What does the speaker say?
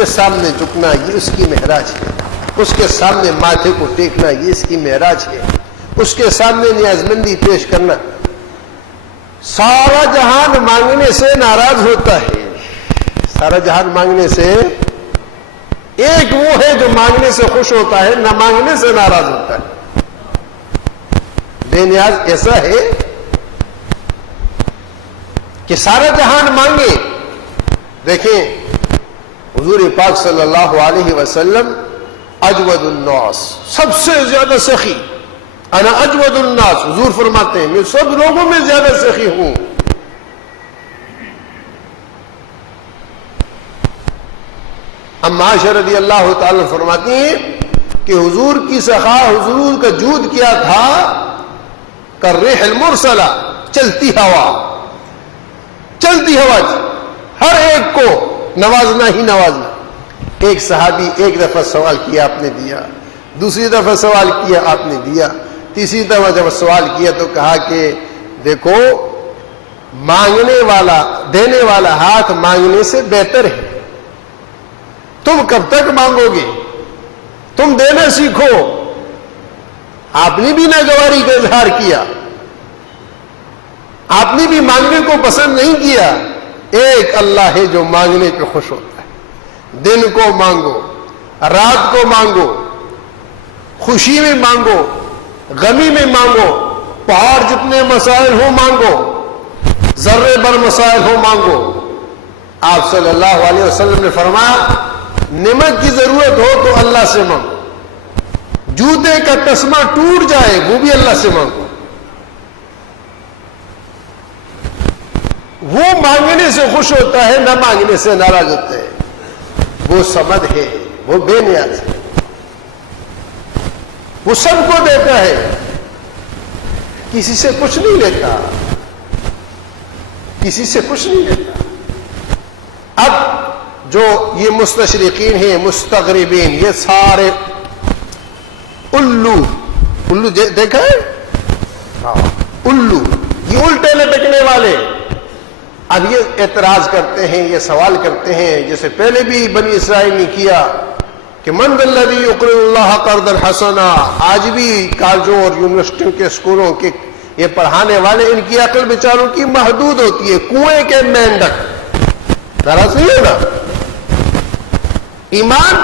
کے سامنے جھکنا یہ اس کی معراج ہے، اس کے سامنے ماتھے کو ٹیکنا یہ اس کی معراج ہے، اس کے سامنے نیازمندی پیش کرنا۔ سارا جہان مانگنے سے ناراض ہوتا ہے، سارا جہان مانگنے سے، ایک وہ ہے جو مانگنے سے خوش ہوتا ہے، نہ مانگنے سے ناراض ہوتا ہے۔ بے نیاز ایسا ہے کہ سارا جہان مانگے۔ دیکھیں حضور پاک صلی اللہ علیہ وسلم اجود الناس، سب سے زیادہ سخی، انا اجود الناس، حضور فرماتے ہیں میں سب لوگوں میں زیادہ سخی ہوں۔ اما عائشہ رضی اللہ تعالی فرماتی ہیں کہ حضور کی سخا، حضور کا جود کیا تھا کالریح المرسلہ، چلتی ہوا، چلتی ہوا تھی، ہر ایک کو نوازنا ہی نوازنا۔ ایک صحابی ایک دفعہ سوال کیا آپ نے دیا، دوسری دفعہ سوال کیا آپ نے دیا، تیسری دفعہ جب سوال کیا تو کہا کہ دیکھو مانگنے والا، دینے والا ہاتھ مانگنے سے بہتر ہے، تم کب تک مانگو گے، تم دینا سیکھو۔ آپ نے بھی ناگواری کا اظہار کیا، آپ نے بھی مانگنے کو پسند نہیں کیا۔ ایک اللہ ہے جو مانگنے پہ خوش ہوتا ہے، دن کو مانگو، رات کو مانگو، خوشی میں مانگو، غمی میں مانگو، پہاڑ جتنے مسائل ہو مانگو، ذرے بر مسائل ہو مانگو۔ آپ صلی اللہ علیہ وسلم نے فرمایا نمک کی ضرورت ہو تو اللہ سے مانگو، جوتے کا تسمہ ٹوٹ جائے وہ بھی اللہ سے مانگو۔ وہ مانگنے سے خوش ہوتا ہے، نہ مانگنے سے ناراض ہوتا ہے۔ وہ سمد ہے، وہ بے نیاز ہے، وہ سب کو دیتا ہے، کسی سے کچھ نہیں لیتا، کسی سے کچھ نہیں لیتا۔ اب جو یہ مستشرقین ہیں، مستغربین، یہ سارے الو دیکھا ہے، الو، یہ الٹے لٹکنے والے، اب یہ اعتراض کرتے ہیں، یہ سوال کرتے ہیں، جیسے پہلے بھی بنی اسرائیل نے کیا کہ من ذا الذی یقرض اللہ قرضا حسنا۔ آج بھی کالجوں اور یونیورسٹیوں کے اسکولوں کے یہ پڑھانے والے، ان کی عقل بیچاروں کی محدود ہوتی ہے، کنویں کے مینڈک، ناراض نہیں ہونا۔ ایمان